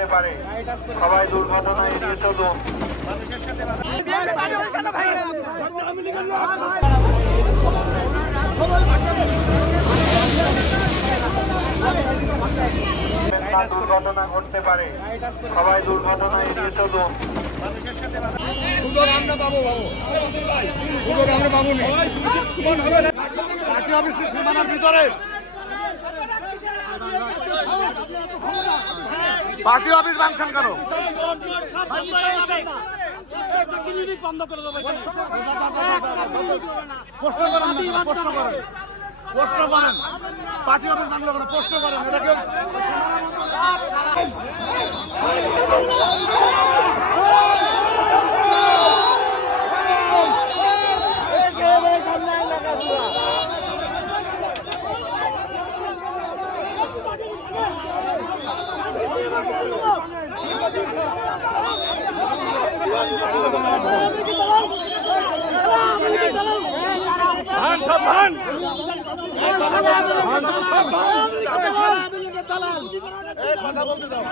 ঘটতে পারে, সবাই দুর্ঘটনা এড়িয়ে চলুন। দুর্ঘটনা ঘটতে পারে, সবাই দুর্ঘটনা এড়িয়ে চলুন। পার্টি অফিস ভাঙছেন কেন? বন্ধ করে দেবো। প্রশ্ন করেন পার্টি অফিস ভাঙলো কেন? প্রশ্ন করেন এটাকে। কথা বলতে দাও।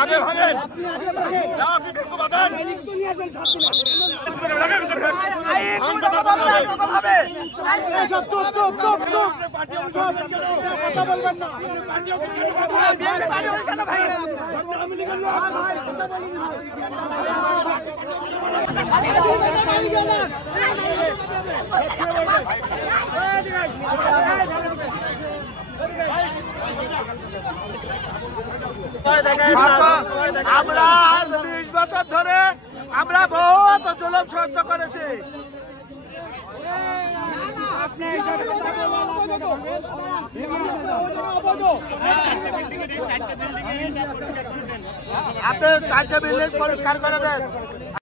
আগে ভাঙেন আমরা আজ 20 বছর ধরে আমরা বহুত জুলুম সহ্য করেছি। আপনি 4টে বিল্ডিং পরিষ্কার করে দেন।